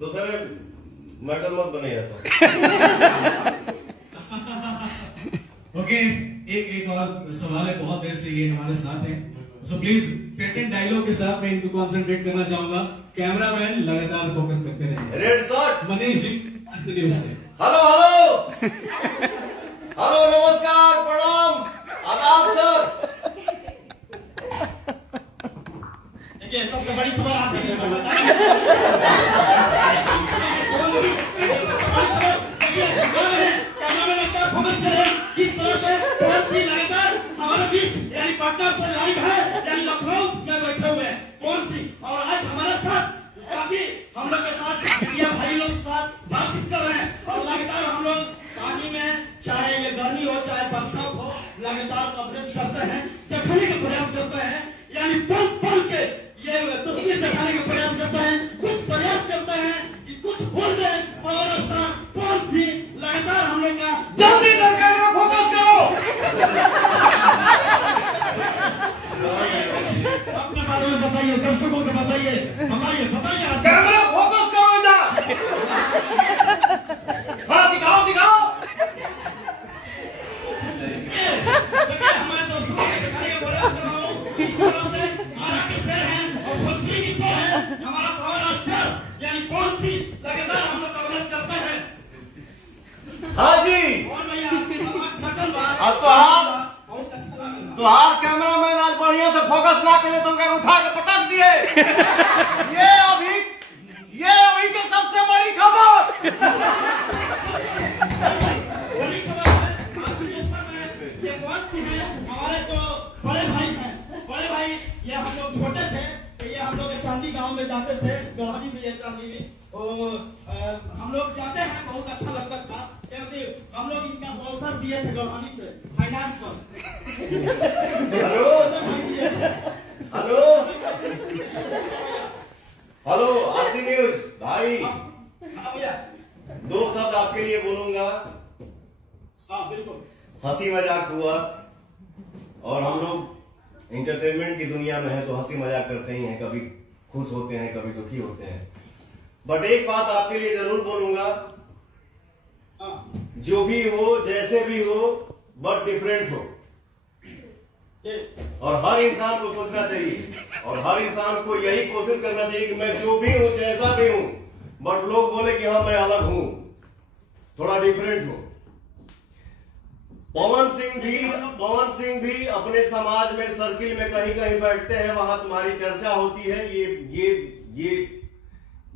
दूसरे मैटर मत बने ऐसा। ओके, एक और सवाल है, बहुत देर से ये हमारे साथ हैं, सो प्लीज पेटेंट डायलॉग के साथ मैं इनको कंसंट्रेट करना चाहूंगा। कैमरामैन लगातार फोकस करते रहे। Red shot. मनीष जी से हेलो हेलो हेलो, नमस्कार, प्रणाम, आदाब सर। देखिए सबसे बड़ी खबर आप देखिए फोकस करें किस तरह से कौन सी लगातार हमारे बीच यानी पटना से लाइव है, यानी लखनऊ में बैठे हुए हैं कौन सी, और आज हमारे साथ काफी हम लोग के साथ मीडिया भाई लोग के साथ बातचीत कर रहे हैं, और लगातार हम लोग पानी में चाहे ये गर्मी हो चाहे बरसात हो लगातार कवरेज करते हैं, दिखाने का प्रयास करते हैं, यानी पल पल के ये तस्वीर दिखाने का प्रयास करते हैं, कुछ प्रयास करते हैं कि कुछ बोल दे पावर स्टार कौन सी, लगातार हम लोग का जल्दी से कैमरा फोकस करो। अपने बारे में बताइए, दर्शकों को बताइए, बताइए कैमरा फोकस करो इधर। हाँ दिखाओ दिखाओ। देखिए हमारे दर्शकों को दिखाने का प्रयास कर रहा हूँ इस तरह से हमारा के शेर है और भोजपुरी की शेर है हमारा पावर स्टार, यानी कौन सी लगातार हम लोग कवरेज करते हैं। हाँ जी, और भैया बटन बार अब तो हाथ बहुत अच्छा लगा। तो हाथ कैमरा मैन आज बढ़िया से फोकस ना करे तो उनका उठा के पटक दिए। ये अभी की सबसे बड़ी खबर। बड़ी खबर है आपकी न्यूज़ पर में, ये कौन सी है, हमारे जो बड़े भाई हैं, बड़े भाई ये हम लोग छोटे थे तो ये हम लोग चांदी गांव में जाते थे, गढ़ानी में, ये चांदी में, और हम लोग जाते हैं, बहुत अच्छा लगता था क्योंकि हम लोग इनका स्पॉन्सर दिए थे गढ़ानी से फाइनेंस पर। हेलो हेलो हेलो, आरती न्यूज भाई, हाँ भैया, दो शब्द आपके लिए बोलूंगा। हाँ बिल्कुल, हंसी मजाक हुआ और हम लोग एंटरटेनमेंट की दुनिया में है तो हंसी मजाक करते ही हैं, कभी खुश होते हैं कभी दुखी होते हैं, बट एक बात आपके लिए जरूर बोलूंगा, हाँ जो भी हो जैसे भी हो बट डिफरेंट हो, और हर इंसान को सोचना चाहिए और हर इंसान को यही कोशिश करना चाहिए कि मैं जो भी हूं जैसा भी हूं बट लोग बोले कि हाँ मैं अलग हूं, थोड़ा डिफरेंट हूं। पवन सिंह भी अपने समाज में सर्किल में कहीं कहीं बैठते हैं, वहां तुम्हारी चर्चा होती है,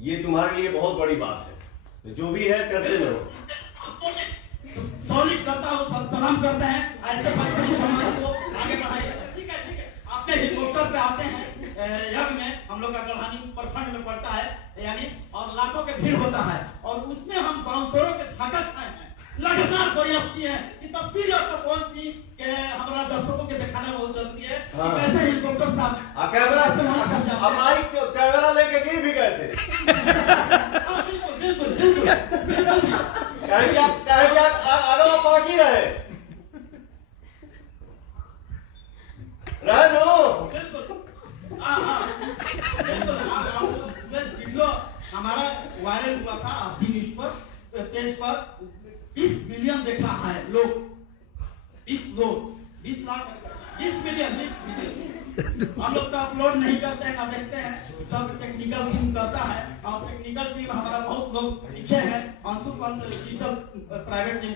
ये तुम्हारे लिए बहुत बड़ी बात है, जो भी है चर्चे में हो। सॉलिड करता हूँ, सलाम करते हैं, ऐसे भोजपुरी समाज को आगे बढ़ाइए। ठीक है, आपके हेलीकॉप्टर पे आते हैं यज्ञ में, हम लोग का गढ़ानी प्रखंड में पड़ता है, यानी और लाखों के भीड़ होता है, और उसमें हम बांसुरों के धाकत आए हैं, लगातार प्रयास किए हैं कि तस्वीर आपको कौन सी के हमारा दर्शकों के दिखाना बहुत जरूरी है। हाँ। कैसे हेलीकॉप्टर साहब कैमरा से मंच पर जाते हैं। माइक कैमरा लेके गिर भी गए थे। हाँ, बिल्कुल कहे अगला बाकी रहे नो बिल्कुल, हाँ बिल्कुल, वीडियो हमारा वायरल हुआ था आधी न्यूज़ पर, पेज पर 20 मिलियन देखा है लोग, 20 मिलियन हम लोग तो अपलोड नहीं करते हैं ना देखते हैं, सब टेक्निकल टीम करता है, और टेक्निकल टीम हमारा बहुत लोग पीछे है, अंशु पंत डिजिटल प्राइवेट